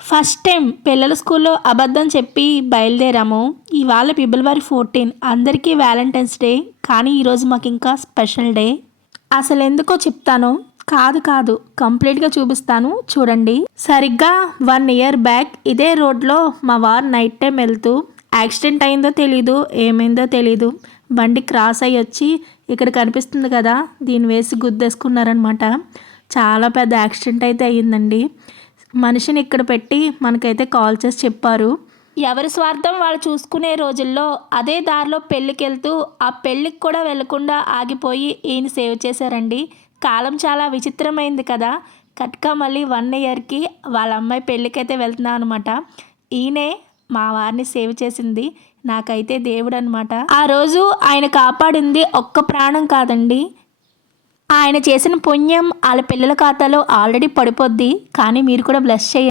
First time పిల్లల స్కూల్లో అబద్ధం చెప్పి బయలుదేరాము. ఇవాళ ఫిబ్రవరి 14 అందరికీ వ్యాలంటైన్స్ డే. కానీ ఈరోజు మాకు ఇంకా స్పెషల్ డే. అసలు ఎందుకో చెప్తాను. కాదు కంప్లీట్గా చూపిస్తాను చూడండి. సరిగ్గా 1 ఇయర్ బ్యాక్ ఇదే రోడ్లో మా వారు నైట్ టైం వెళ్తూ యాక్సిడెంట్ అయిందో తెలీదు, ఏమైందో తెలీదు, బండి క్రాస్ అయ్యి వచ్చి ఇక్కడ కనిపిస్తుంది కదా, దీన్ని వేసి గుద్దేసుకున్నారనమాట. చాలా పెద్ద యాక్సిడెంట్ అయితే అయ్యిందండి. మనిషిని ఇక్కడ పెట్టి మనకైతే కాల్ చేసి చెప్పారు. ఎవరి స్వార్థం వాళ్ళు చూసుకునే రోజుల్లో అదే దారిలో పెళ్ళికి వెళ్తూ ఆ పెళ్ళికి కూడా వెళ్లకుండా ఆగిపోయి ఈయన సేవ్ చేశారండి. కాలం చాలా విచిత్రమైంది కదా. కట్కా మళ్ళీ 1 ఇయర్కి వాళ్ళ అమ్మాయి పెళ్ళికైతే వెళ్తున్నాం అనమాట. ఈయనే మా వారిని సేవ్ చేసింది. నాకైతే దేవుడు అనమాట. ఆ రోజు ఆయన కాపాడింది ఒక్క ప్రాణం కాదండి, ఆయన చేసిన పుణ్యం వాళ్ళ పిల్లల ఖాతాలో ఆల్రెడీ పడిపోద్ది. కానీ మీరు కూడా బ్లెస్ చేయండి.